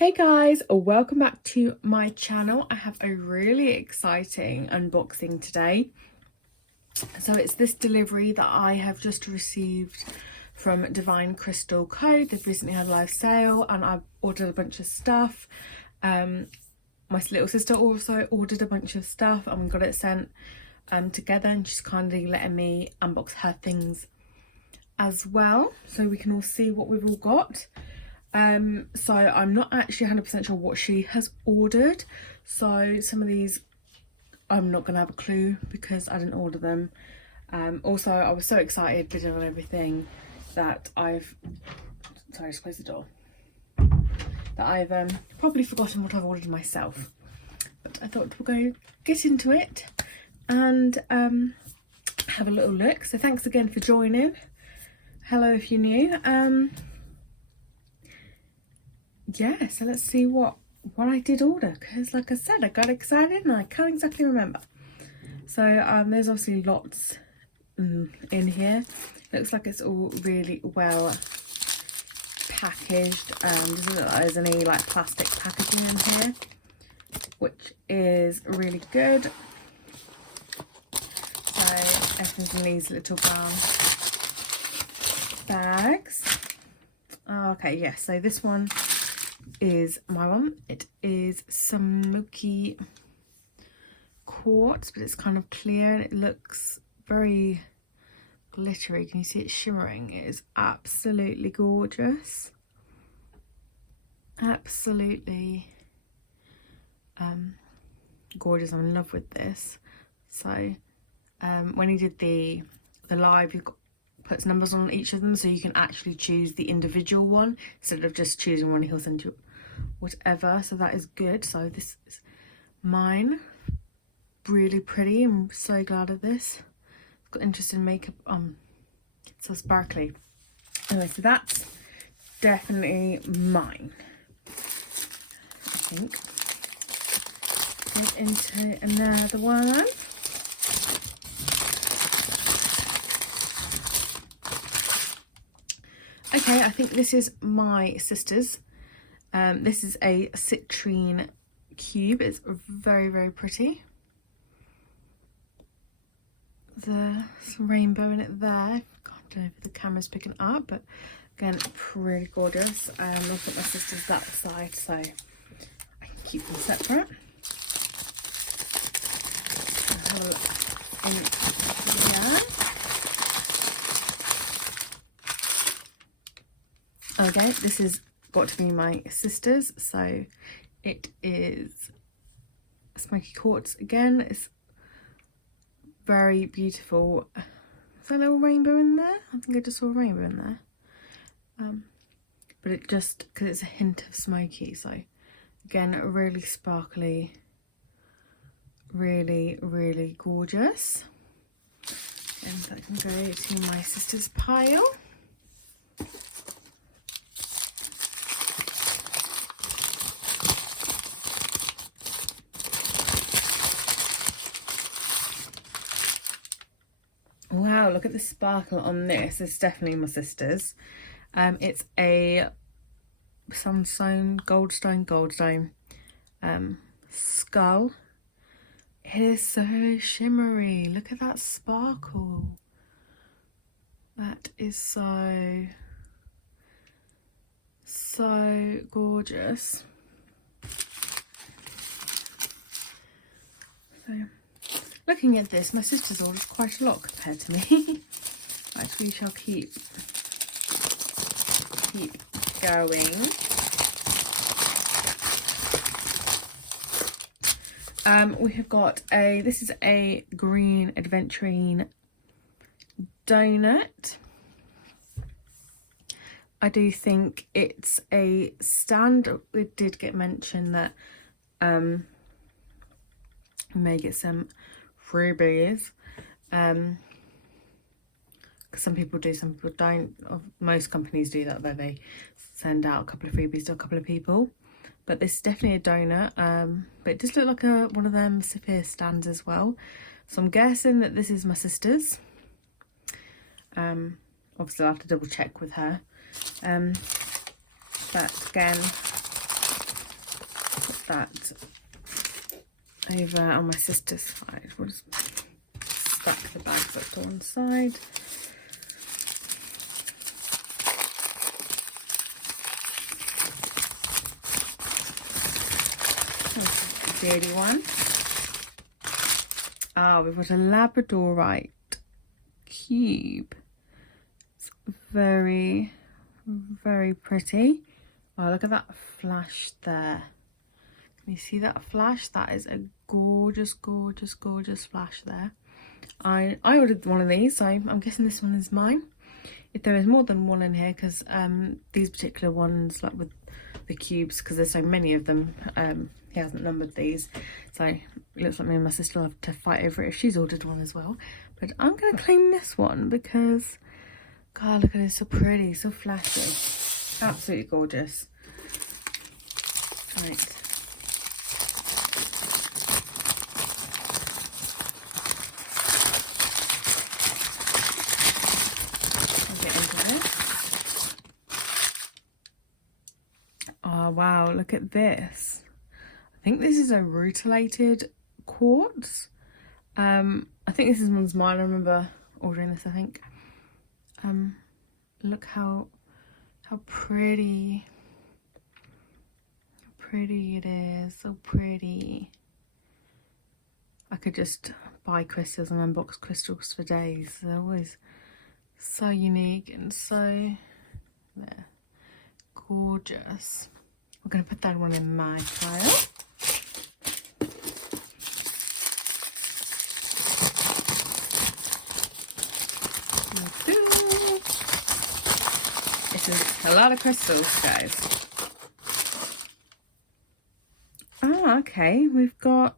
Hey guys, welcome back to my channel. I have a really exciting unboxing today. So it's this delivery that I have just received from Divinecrystalco. They've recently had a live sale and I've ordered a bunch of stuff. My little sister also ordered a bunch of stuff and we got it sent together, and she's kindly letting me unbox her things as well so we can all see what we've all got. So I'm not actually 100% sure what she has ordered, so some of these I'm not gonna have a clue because I didn't order them. Also I was so excited bidding on everything that sorry, just close the door, that I've probably forgotten what I've ordered myself, but I thought we'll go get into it and have a little look. So thanks again for joining. Hello if you're new. Yeah, so let's see what I did order, because like I said, I got excited and I can't exactly remember. So there's obviously lots in here. Looks like it's all really well packaged. Doesn't look like there's any like plastic packaging in here, which is really good. So everything's in these little brown bags. Okay, yes, yeah, so this one is my one. It is Smokey quartz, but it's kind of clear and it looks very glittery. Can you see it shimmering? It is absolutely gorgeous. Absolutely gorgeous. I'm in love with this. So when he did the live, you've got puts numbers on each of them, so you can actually choose the individual one instead of just choosing one. He'll send you whatever, so that is good. So this is mine. Really pretty. I'm so glad of this. I've got interesting makeup on. It's so sparkly. Anyway, so that's definitely mine. I think. Get into another one. Okay, I think this is my sister's. This is a Citrine Cube. It's very, very pretty. There's some rainbow in it there. I don't know if the camera's picking up, but again, pretty gorgeous. I'll put my sister's that side so I can keep them separate. I'll have a look in here. Okay, this has got to be my sister's, so it is Smoky Quartz again. It's very beautiful. Is there a little rainbow in there? I think I just saw a rainbow in there. But it just, because it's a hint of smoky, so again, really sparkly, really, really gorgeous. And that can go to my sister's pile. Wow, look at the sparkle on this. It's definitely my sister's. It's a Sunstone, Goldstone Skull. It is so shimmery. Look at that sparkle. That is so gorgeous. So looking at this, my sister's ordered quite a lot compared to me. Right, we shall keep going. We have got this is a green Adventurine donut. I do think it's a stand. It did get mentioned that we may get some freebies, because some people do, some people don't. Most companies do that, though. They send out a couple of freebies to a couple of people, but this is definitely a donut. But it does look like one of them Sphere stands as well, so I'm guessing that this is my sister's. Obviously I'll have to double check with her, but again, that over on my sister's side. We'll just stack the bags up to one side. The daily one. Oh, we've got a Labradorite Cube. It's very, very pretty. Oh, look at that flash there. Can you see that flash? That is a gorgeous, gorgeous, gorgeous flash there. I ordered one of these, so I'm guessing this one is mine. If there is more than one in here, because these particular ones, like with the cubes, because there's so many of them, he hasn't numbered these. So it looks like me and my sister will have to fight over it if she's ordered one as well. But I'm going to claim this one because, God, look at it, so pretty, so flashy. Absolutely gorgeous. Right. I'll get into this. Oh wow, look at this. I think this is a rutilated quartz. I think this one's mine. I remember ordering this, I think. Look how pretty it is. So pretty. I could just buy crystals and unbox crystals for days. They're always so unique and so gorgeous. We're going to put that one in my pile. This is a lot of crystals, guys. Oh, okay. We've got...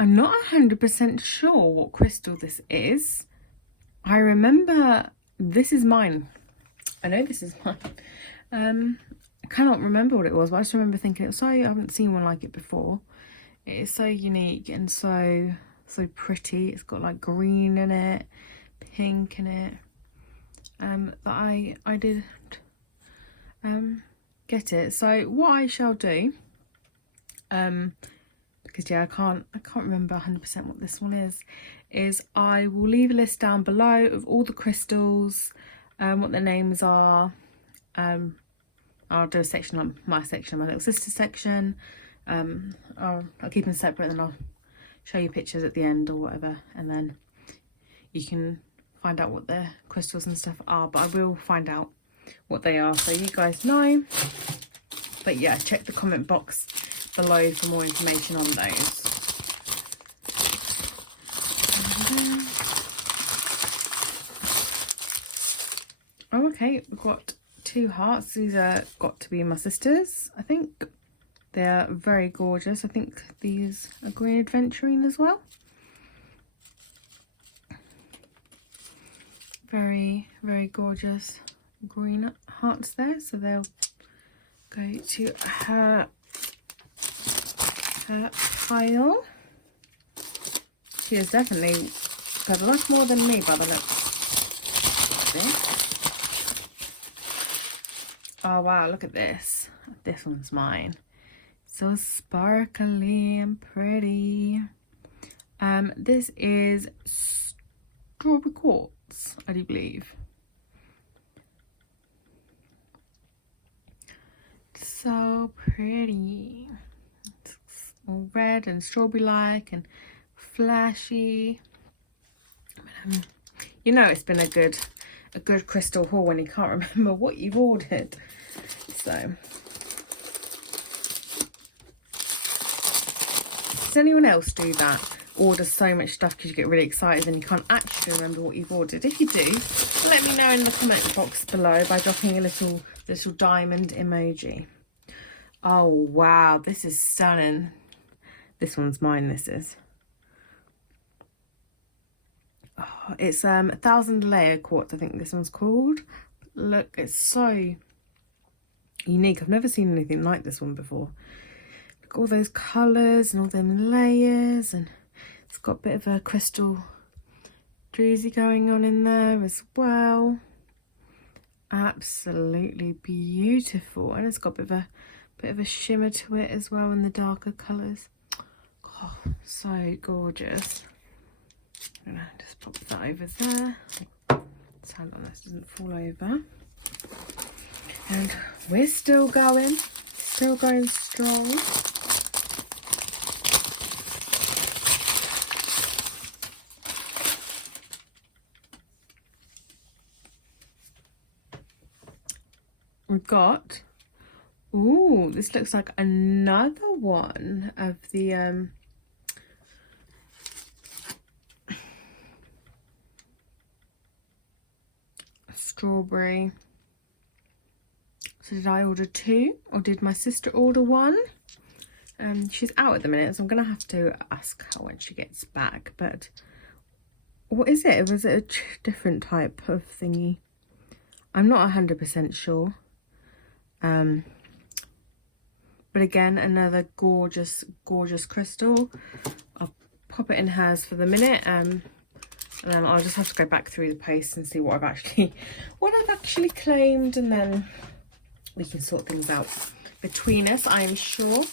I'm not 100% sure what crystal this is. I remember this is mine. I know this is mine. I cannot remember what it was, but I just remember thinking, I haven't seen one like it before. It is so unique and so pretty. It's got like green in it, pink in it. But I did get it. So what I shall do, because yeah, I can't remember 100% what this one is I will leave a list down below of all the crystals, what their names are. I'll do a section on my section, my little sister's section. I'll keep them separate and I'll show you pictures at the end or whatever, and then you can find out what the crystals and stuff are, but I will find out what they are so you guys know. But yeah, check the comment box below for more information on those. Oh, okay, we've got 2 hearts. These are got to be my sister's, I think. They're very gorgeous. I think these are green Adventurine as well. Very, very gorgeous green hearts there. So they'll go to her pile. She has definitely got a lot more than me by the looks of this. Oh wow, look at this. This one's mine. So sparkly and pretty. This is strawberry quartz, I do believe. So pretty. It's all red and strawberry-like and flashy. You know it's been a good crystal haul when you can't remember what you've ordered. So, does anyone else do that? Order so much stuff because you get really excited and you can't actually remember what you've ordered? If you do, let me know in the comment box below by dropping a little diamond emoji. Oh wow, this is stunning. This one's mine, this is. Oh, it's 1,000 layer quartz, I think this one's called. Look, it's so unique. I've never seen anything like this one before. Look at all those colours and all them layers, and it's got a bit of a crystal druzy going on in there as well. Absolutely beautiful. And it's got a bit Bit of a shimmer to it as well in the darker colours. Oh, so gorgeous. I'm gonna just pop that over there. Stand on this doesn't fall over. And we're still going strong. We've got, ooh, this looks like another one of the strawberry. So did I order two or did my sister order one? She's out at the minute, so I'm gonna have to ask her when she gets back. But what is it? Was it a different type of thingy? I'm not 100% sure. But again, another gorgeous crystal. I'll pop it in hers for the minute, and then I'll just have to go back through the post and see what I've actually claimed, and then we can sort things out between us, I'm sure.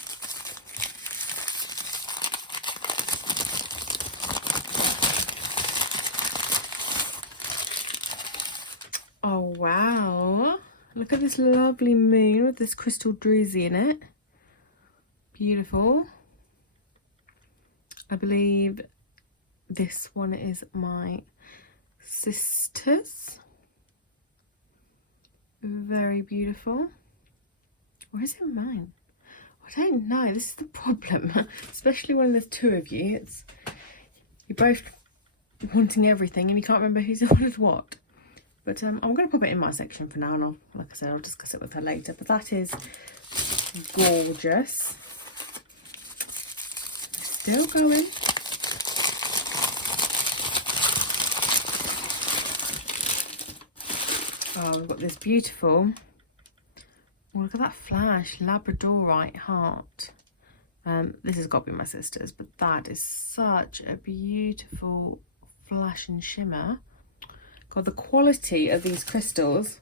Oh wow, look at this lovely moon with this crystal druzy in it. Beautiful. I believe this one is my sister's. Very beautiful. Or is it mine? I don't know. This is the problem. Especially when there's two of you. You're both wanting everything and you can't remember who's ordered what. But I'm going to pop it in my section for now, and like I said, I'll discuss it with her later. But that is gorgeous. Still going. Oh, we've got this beautiful, oh, look at that flash, Labradorite Heart. This has got to be my sister's, but that is such a beautiful flash and shimmer. God, the quality of these crystals,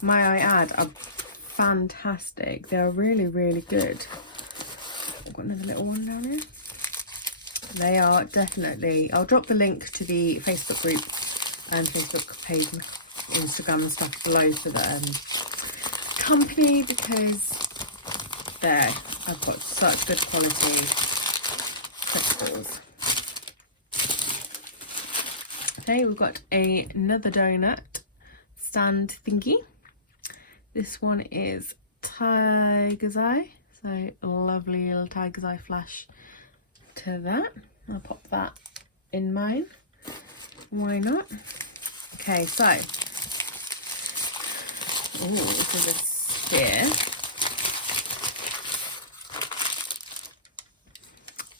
may I add, are fantastic. They are really, really good. I've got another little one down here. They are definitely, I'll drop the link to the Facebook group and Facebook page and Instagram and stuff below for the company, because I've got such good quality crystals. Okay, we've got another donut stand thingy. This one is tiger's eye, so a lovely little tiger's eye flash to that. I'll pop that in mine, why not? Okay, so this is a sphere.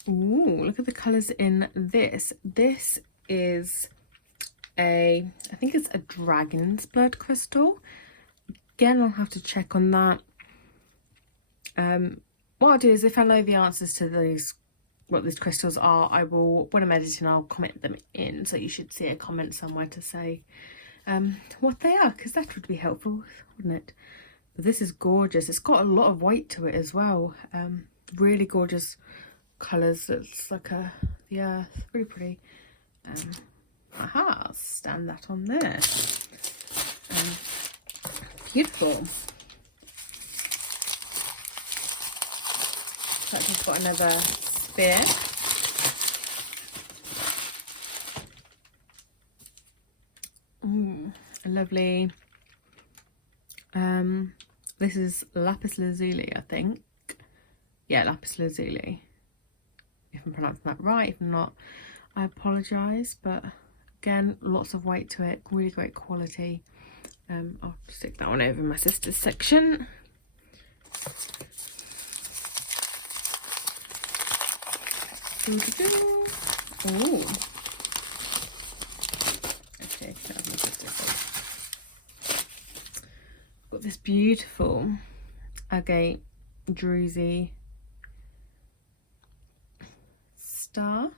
Ooh, look at the colours in this. This is I think it's a dragon's blood crystal. Again, I'll have to check on that. What I'll do is, if I know the answers to what these crystals are, I will, when I'm editing, I'll comment them in, so you should see a comment somewhere to say what they are, because that would be helpful, wouldn't it? But this is gorgeous. It's got a lot of weight to it as well. Really gorgeous colours. It's like the earth, really pretty. I'll stand that on there. Beautiful. So I've just got another sphere. A lovely, this is Lapis Lazuli, I think. Yeah, Lapis Lazuli, if I'm pronouncing that right. If not, I apologise, but again, lots of weight to it, really great quality. I'll stick that one over in my sister's section. Oh, okay, that's my sister's. Got this beautiful Agate druzy star.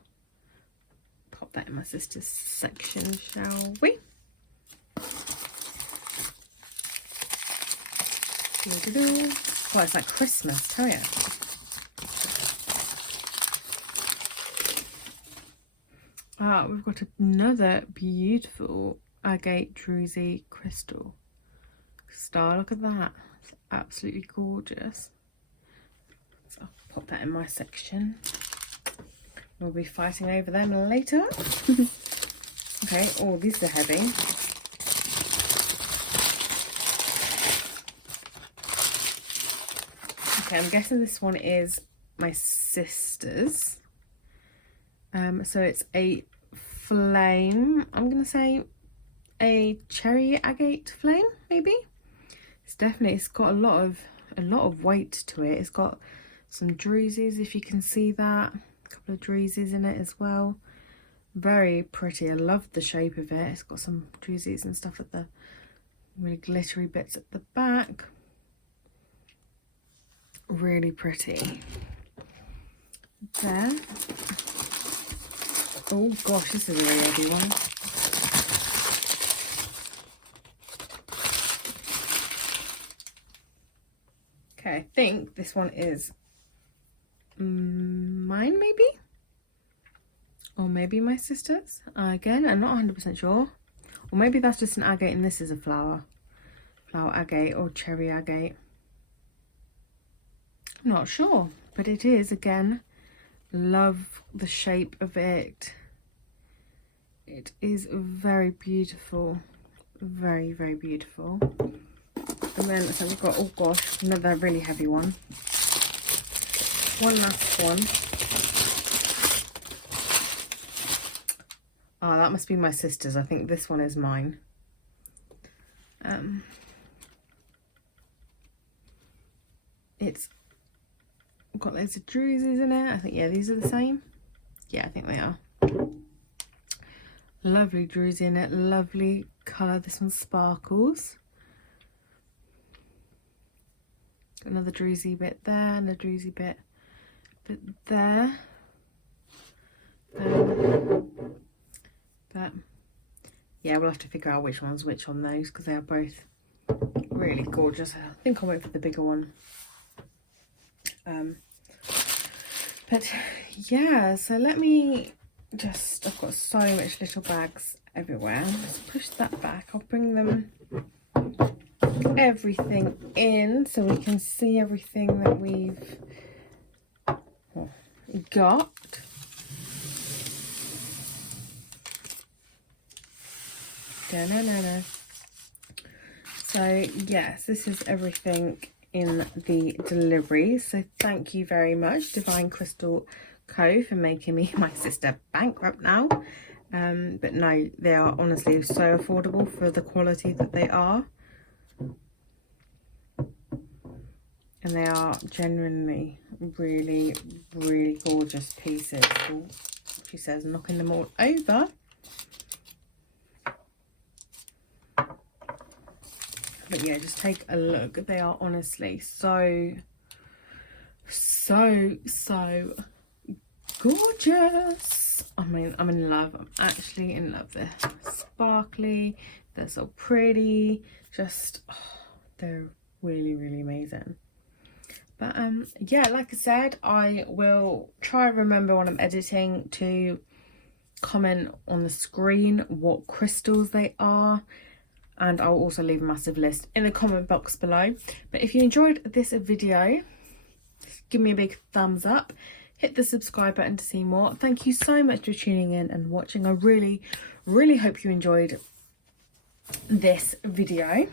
Pop that in my sister's section, shall we? Well, it's like Christmas, tell you. Ah, we've got another beautiful agate druzy crystal star. Look at that. It's absolutely gorgeous. So I'll pop that in my section. We'll be fighting over them later. Okay, oh, these are heavy. Okay, I'm guessing this one is my sister's. So it's a flame. I'm gonna say a cherry agate flame, maybe. It's got a lot of weight to it. It's got some druzies, if you can see that. A couple of druzies in it as well. Very pretty. I love the shape of it. It's got some druzies and stuff at the really glittery bits at the back. Really pretty. There. Oh gosh, this is a really heavy one. Okay, I think this one is mine, maybe? Or maybe my sister's. Again, I'm not 100% sure. Or maybe that's just an agate and this is a flower. Flower agate or cherry agate. I'm not sure, but it is, again, love the shape of it. It is very beautiful. Very, very beautiful. And then, so we've got, oh gosh, another really heavy one. One last one. Oh, that must be my sister's. I think this one is mine. It's got loads of druzies in it. I think, yeah, these are the same. Yeah, I think they are. Lovely druzy in it. Lovely colour. This one sparkles. Got another druzy bit there and a druzy bit there. But yeah, we'll have to figure out which one's which on those because they are both really gorgeous. I think I'll wait for the bigger one. But yeah, so let me just, I've got so much little bags everywhere. Let's push that back. I'll bring them everything in so we can see everything that we've got. So yes, this is everything in the delivery. So thank you very much, Divinecrystalco, for making me my sister bankrupt now. But no, they are honestly so affordable for the quality that they are. And they are genuinely really, really gorgeous pieces. Oh, she says, knocking them all over. But yeah, just take a look. They are honestly so gorgeous. I mean, I'm in love. I'm actually in love. They're sparkly. They're so pretty. Just, oh, they're really, really amazing. But yeah, like I said, I will try and remember when I'm editing to comment on the screen what crystals they are. And I'll also leave a massive list in the comment box below. But if you enjoyed this video, give me a big thumbs up. Hit the subscribe button to see more. Thank you so much for tuning in and watching. I really, really hope you enjoyed this video.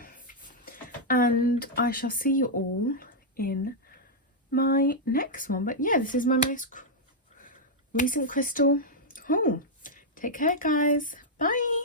And I shall see you all in my next one. But yeah, this is my most recent crystal haul. Take care, guys. Bye.